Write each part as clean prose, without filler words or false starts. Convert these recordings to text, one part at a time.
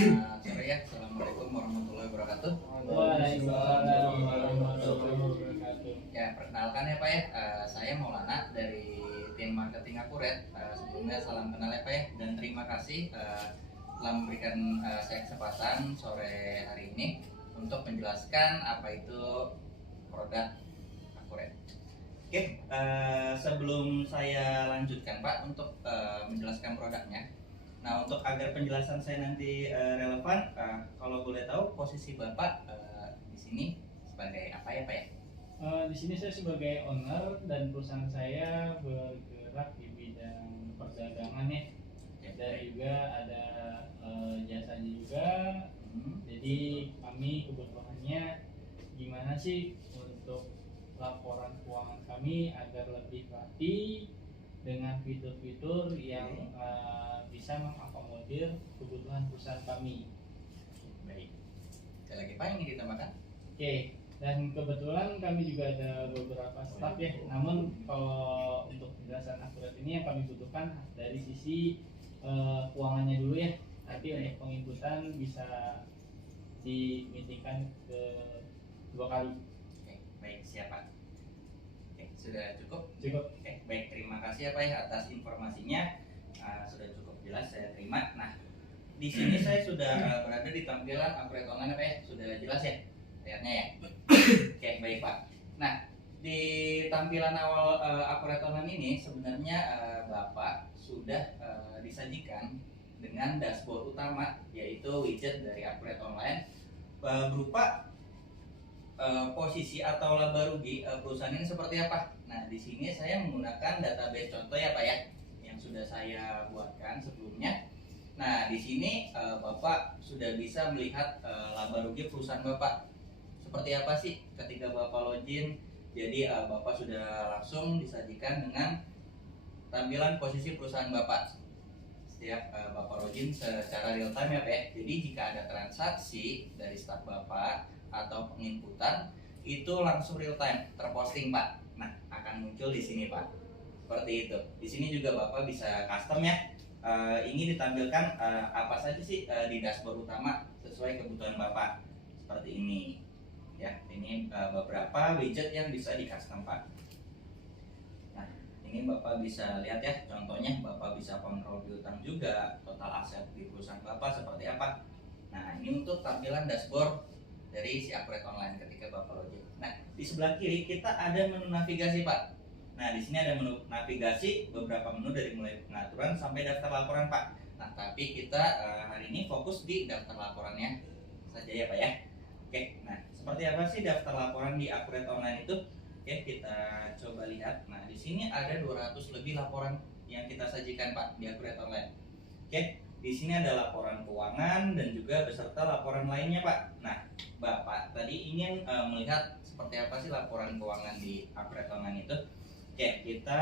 Sore ya, Assalamualaikum warahmatullahi wabarakatuh. Waalaikumsalam warahmatullahi wabarakatuh. Ya, perkenalkan ya Pak ya, saya Maulana dari tim marketing Akuret. Sebelumnya salam kenal ya Pak ya, dan terima kasih telah memberikan saya kesempatan sore hari ini untuk menjelaskan apa itu produk Akuret. Oke, sebelum saya lanjutkan Pak untuk menjelaskan produknya. Nah, untuk agar penjelasan saya nanti relevan, kalau boleh tahu posisi Bapak di sini sebagai apa ya Pak ya? Di sini saya sebagai owner dan perusahaan saya bergerak di bidang perdagangan ya. Dan juga ada jasanya juga. Jadi kami kebutuhannya gimana sih untuk laporan keuangan kami agar lebih rapi dengan fitur-fitur yang bisa mengakomodir kebutuhan perusahaan kami. Baik. Ada lagi Pak yang ingin ditambahkan? Oke, dan kebetulan kami juga ada beberapa staf ya. Namun kalau untuk penjelasan Akuret ini yang kami butuhkan dari sisi keuangannya dulu ya. Nanti untuk penginputan bisa dimeetingkan ke 2 kali. Oke, baik, siapa? Oke, sudah cukup? Cukup. Oke, baik, terima kasih ya Pak ya atas informasinya. Sudah cukup jelas, saya terima. Nah, di sini saya sudah berada di tampilan Akuret Online Pak ya, sudah jelas ya lihatnya ya. Oke, baik Pak. Nah, di tampilan awal Akuret Online ini sebenarnya Bapak sudah disajikan dengan dashboard utama, yaitu widget dari Akuret Online berupa posisi atau laba rugi perusahaan ini seperti apa. Nah, di sini saya menggunakan database contoh ya Pak ya, yang sudah saya buatkan sebelumnya. Nah, di sini Bapak sudah bisa melihat laba rugi perusahaan Bapak seperti apa sih ketika Bapak login. Jadi Bapak sudah langsung disajikan dengan tampilan posisi perusahaan Bapak setiap Bapak login secara real time ya Pak ya. Jadi jika ada transaksi dari staf Bapak atau penginputan itu langsung real time terposting Pak. Nah, akan muncul di sini Pak. Seperti itu. Di sini juga Bapak bisa custom ya. Ingin ditampilkan apa saja sih di dashboard utama sesuai kebutuhan Bapak. Seperti ini. Ya, ini beberapa widget yang bisa di custom Pak. Nah, ini Bapak bisa lihat ya, contohnya Bapak bisa kontrol piutang juga, total aset di perusahaan Bapak seperti apa. Nah, ini untuk tampilan dashboard dari si Akuret Online ketika Bapak login. Nah, di sebelah kiri kita ada menu navigasi Pak. Nah, di sini ada menu navigasi, beberapa menu dari mulai pengaturan sampai daftar laporan Pak. Nah, tapi kita hari ini fokus di daftar laporannya saja ya Pak ya. Oke, nah seperti apa sih daftar laporan di Akuret Online itu? Oke, kita coba lihat. Nah, di sini ada 200 lebih laporan yang kita sajikan Pak di Akuret Online. Oke, di sini ada laporan keuangan dan juga beserta laporan lainnya Pak. Nah, Bapak tadi ingin melihat seperti apa sih laporan keuangan di Akuret Online itu. Oke, kita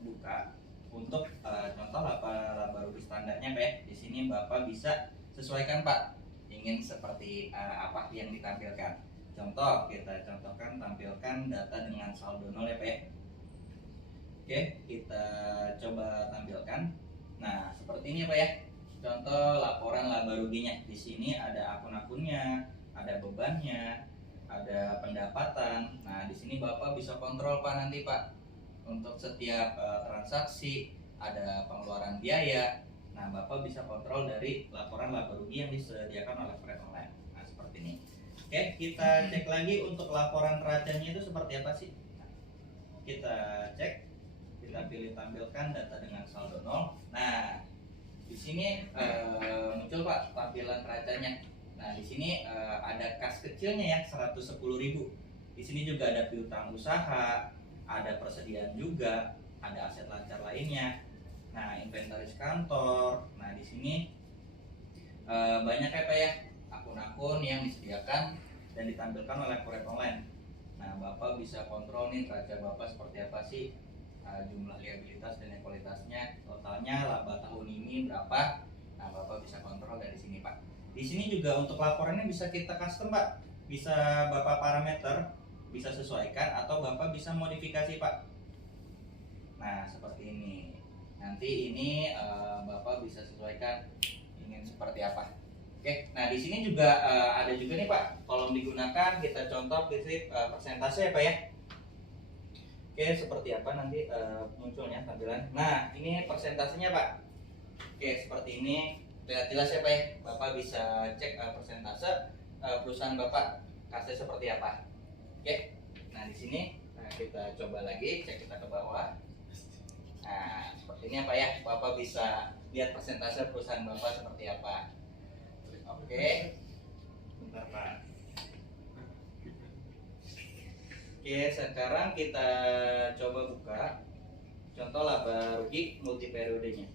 buka untuk contoh laba rugi standarnya Pak ya. Di sini Bapak bisa sesuaikan Pak, ingin seperti apa yang ditampilkan. Contoh, kita contohkan tampilkan data dengan saldo nol ya Pak ya. Oke, kita coba tampilkan. Nah, seperti ini Pak ya. Contoh laporan laba ruginya. Di sini ada akun-akunnya, ada bebannya, ada pendapatan. Nah, di sini Bapak bisa kontrol Pak nanti Pak. Untuk setiap transaksi ada pengeluaran biaya. Nah, Bapak bisa kontrol dari laporan laba rugi yang disediakan oleh Akuret Online. Nah, seperti ini. Oke, kita cek lagi untuk laporan neracanya itu seperti apa sih? Nah, kita cek, kita pilih tampilkan data dengan saldo nol. Nah, di sini muncul Pak tampilan neracanya. Nah, di sini ada kas kecilnya ya 110.000. Di sini juga ada piutang usaha, ada persediaan juga, ada aset lancar lainnya. Nah, inventaris kantor. Nah, di sini banyak ya Pak ya akun-akun yang disediakan dan ditampilkan oleh Akuret Online. Nah, Bapak bisa kontrol nih neraca Bapak seperti apa sih, jumlah liabilitas dan ekualitasnya, totalnya laba tahun ini berapa. Nah, Bapak bisa kontrol dari sini Pak. Di sini juga untuk laporannya bisa kita custom Pak. Bisa Bapak parameter, bisa sesuaikan atau Bapak bisa modifikasi Pak. Nah, seperti ini. Nanti ini Bapak bisa sesuaikan ingin seperti apa. Oke, nah di sini juga ada juga nih Pak, kolom digunakan kita contoh di persentase ya Pak ya. Oke, seperti apa nanti munculnya tampilan. Nah, ini persentasenya Pak. Oke, seperti ini lihat jelas ya Pak ya. Bapak bisa cek persentase perusahaan Bapak kasih seperti apa. Oke, nah di sini kita coba lagi, cek kita ke bawah. Nah, seperti ini Pak ya. Bapak bisa lihat persentase perusahaan Bapak seperti apa. Oke, bentar Pak. Oke, sekarang kita coba buka contoh laba rugi multi periodenya.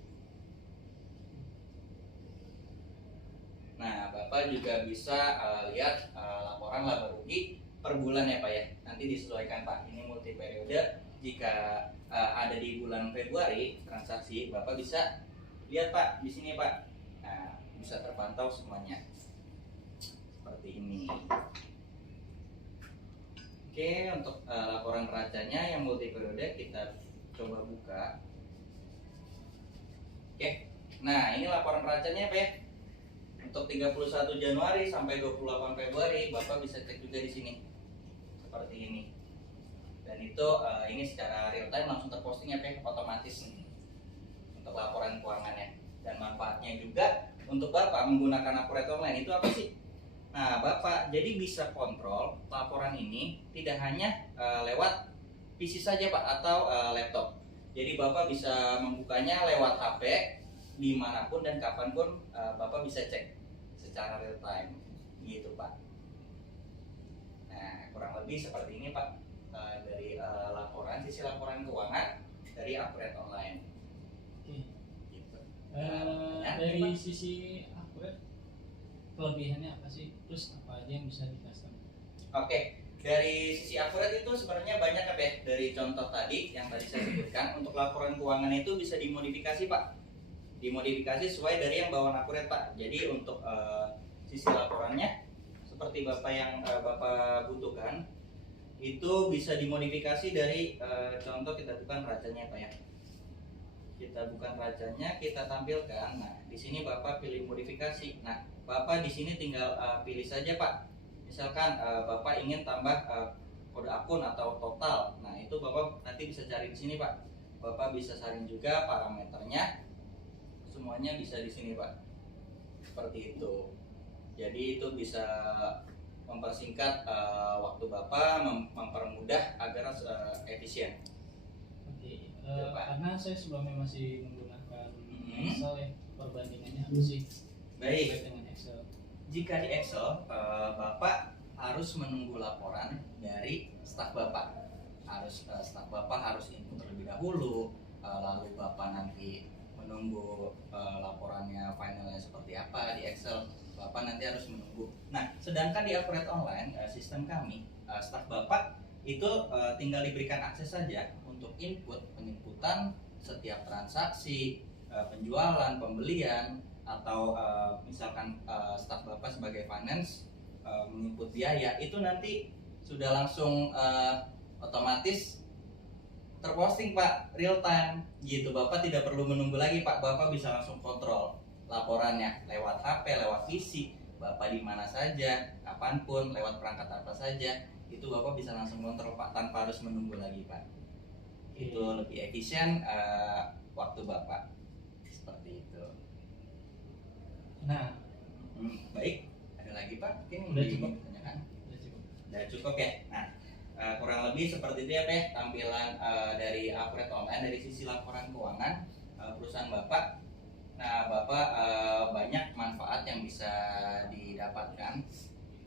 Nah, Bapak juga bisa lihat laporan laba rugi per bulan ya Pak ya. Nanti disesuaikan Pak. Ini multi periode. Jika ada di bulan Februari transaksi, Bapak bisa lihat Pak di sini Pak. Nah, bisa terpantau semuanya seperti ini. Oke, untuk laporan neracanya yang multi periode kita coba buka. Oke, nah ini laporan neracanya Pak ya. Untuk 31 Januari sampai 28 Februari Bapak bisa cek juga di sini seperti ini. Dan itu ini secara real time langsung terposting ya Pak, otomatis nih untuk laporan keuangannya. Dan manfaatnya juga untuk Bapak menggunakan Akuret Online itu apa sih? Nah, Bapak jadi bisa kontrol laporan ini tidak hanya lewat PC saja Pak atau laptop. Jadi Bapak bisa membukanya lewat HP dimanapun dan kapanpun Bapak bisa cek secara real time gitu Pak. Nah, kurang lebih seperti ini Pak dari sisi laporan keuangan dari Akuret Online. Oke. Gitu. Dari sisi Akuret, kelebihannya apa sih? Terus apa aja yang bisa di custom? Oke, dari sisi Akuret itu sebenarnya banyak apa ya? Dari contoh tadi yang tadi saya sebutkan, untuk laporan keuangan itu bisa dimodifikasi Pak. Dimodifikasi sesuai dari yang bawaan Akuret Pak. Jadi untuk sisi laporannya seperti Bapak yang Bapak butuhkan itu bisa dimodifikasi dari contoh kita bukan racanya Pak ya. Kita bukan racanya, kita tampilkan. Nah, di sini Bapak pilih modifikasi. Nah, Bapak di sini tinggal pilih saja Pak. Misalkan Bapak ingin tambah kode akun atau total. Nah, itu Bapak nanti bisa cari di sini Pak. Bapak bisa saring juga parameternya. Semuanya bisa di sini Pak. Seperti itu. Jadi itu bisa mempersingkat waktu Bapak, mempermudah agar efisien. Oke, Pak. karena saya sebelumnya masih menggunakan Excel ya, perbandingannya apa sih? Baik. Dengan Excel. Jika di Excel, Bapak harus menunggu laporan dari staf Bapak. Staf Bapak harus input terlebih dahulu, lalu Bapak nanti menunggu laporannya finalnya seperti apa di Excel. Bapak nanti harus menunggu. Nah, sedangkan di Akuret Online, sistem kami, staf Bapak itu tinggal diberikan akses saja untuk penginputan setiap transaksi, penjualan, pembelian, atau misalkan staf Bapak sebagai finance menginput biaya, itu nanti sudah langsung otomatis terposting Pak, real time gitu. Bapak tidak perlu menunggu lagi Pak, Bapak bisa langsung kontrol laporannya lewat HP, lewat PC, Bapak di mana saja, kapanpun, lewat perangkat apa saja, itu Bapak bisa langsung kontrol Pak tanpa harus menunggu lagi Pak. Itu lebih efisien waktu Bapak seperti itu. Nah, baik, ada lagi Pak? Mungkin udah cukup. Ditanyakan? Udah cukup ya. Nah, kurang lebih seperti itu ya Pak, tampilan dari Akuret Online dari sisi laporan keuangan perusahaan Bapak. Nah, Bapak banyak manfaat yang bisa didapatkan.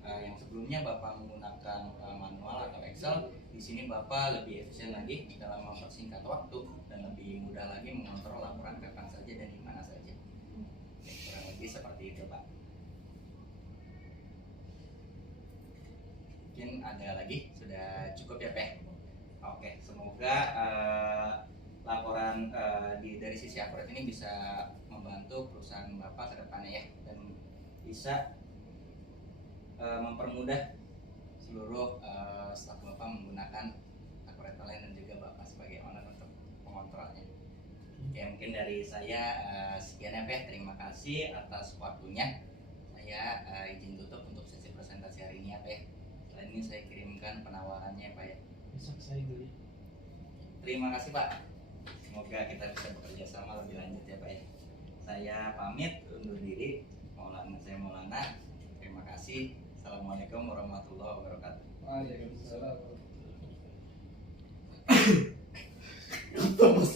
Yang sebelumnya Bapak menggunakan manual atau Excel, di sini Bapak lebih efisien lagi dalam mempersingkat waktu dan lebih mudah lagi mengontrol laporan kapan saja dan di mana saja. Kurang lebih seperti itu Pak. Mungkin ada lagi, sudah cukup ya Pak. Oke, semoga laporan dari sisi Akuret ini bisa membantu perusahaan Bapak ke depannya ya, dan bisa mempermudah seluruh staf Bapak menggunakan Akuret Online dan juga Bapak sebagai owner untuk mengontrolnya. Oke, mungkin dari saya sekian ya Pak. Terima kasih atas waktunya. saya izin tutup untuk sesi presentasi hari ini ya Pak ya. Selain ini saya kirimkan penawarannya Pak ya. Besok saya beli. Terima kasih Pak. Semoga kita bisa bekerja sama lebih lanjut ya Pak ya. Saya pamit undur diri. Saya Maulana. Terima kasih. Assalamualaikum warahmatullahi wabarakatuh. Waalaikumsalam warahmatullahi wabarakatuh.